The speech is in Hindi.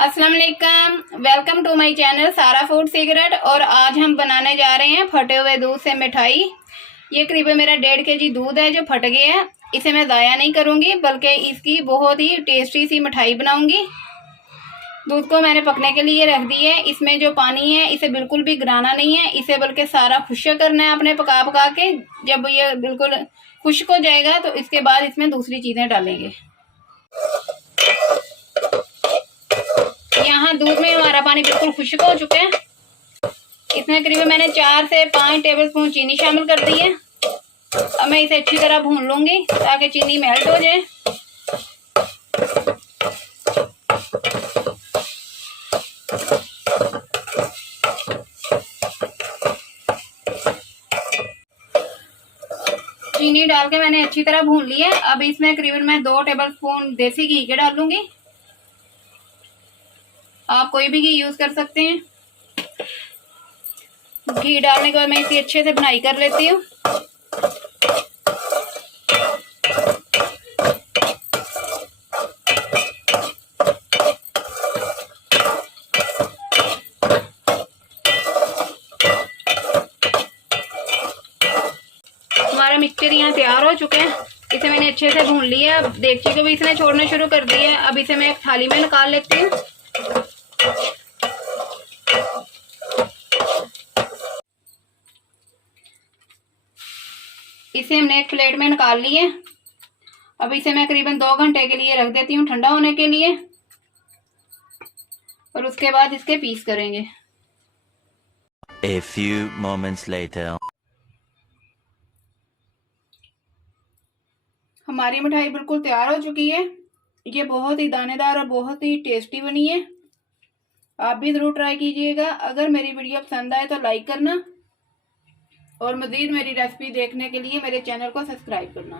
अस्सलाम वालेकुम, वेलकम टू माय चैनल सारा फूड सीक्रेट। और आज हम बनाने जा रहे हैं फटे हुए दूध से मिठाई। ये करीबन मेरा 1.5 kg दूध है जो फट गया है। इसे मैं ज़ाया नहीं करूँगी बल्कि इसकी बहुत ही टेस्टी सी मिठाई बनाऊँगी। दूध को मैंने पकने के लिए रख दी है। इसमें जो पानी है इसे बिल्कुल भी गिराना नहीं है, इसे बल्कि सारा खुश्क करना है आपने पका पका के। जब ये बिल्कुल खुश्क हो जाएगा तो इसके बाद इसमें दूसरी चीज़ें डालेंगे। यहाँ दूध में हमारा पानी बिल्कुल खुश्क हो चुका है। इसमें करीबन मैंने 4 से 5 टेबलस्पून चीनी शामिल कर दी है। अब मैं इसे अच्छी तरह भून लूंगी ताकि चीनी मेल्ट हो जाए। चीनी डाल के मैंने अच्छी तरह भून ली है। अब इसमें करीबन मैं 2 टेबलस्पून देसी घी के डालूंगी। आप कोई भी घी यूज कर सकते हैं। घी डालने के बाद मैं इसे अच्छे से भुनाई कर लेती हूँ। हमारा मिक्सचर यहाँ तैयार हो चुके हैं। इसे मैंने अच्छे से भून लिया। अब देगची को भी इसने छोड़ना शुरू कर दिया है। अब इसे मैं एक थाली में निकाल लेती हूँ। इसे हमने एक प्लेट में निकाल लिए। अब इसे मैं करीबन 2 घंटे के लिए रख देती हूँ ठंडा होने के लिए, और उसके बाद इसके पीस करेंगे। A few moments later. हमारी मिठाई बिल्कुल तैयार हो चुकी है। ये बहुत ही दानेदार और बहुत ही टेस्टी बनी है। आप भी जरूर ट्राई कीजिएगा। अगर मेरी वीडियो पसंद आए तो लाइक करना और मजीद मेरी रेसिपी देखने के लिए मेरे चैनल को सब्सक्राइब करना।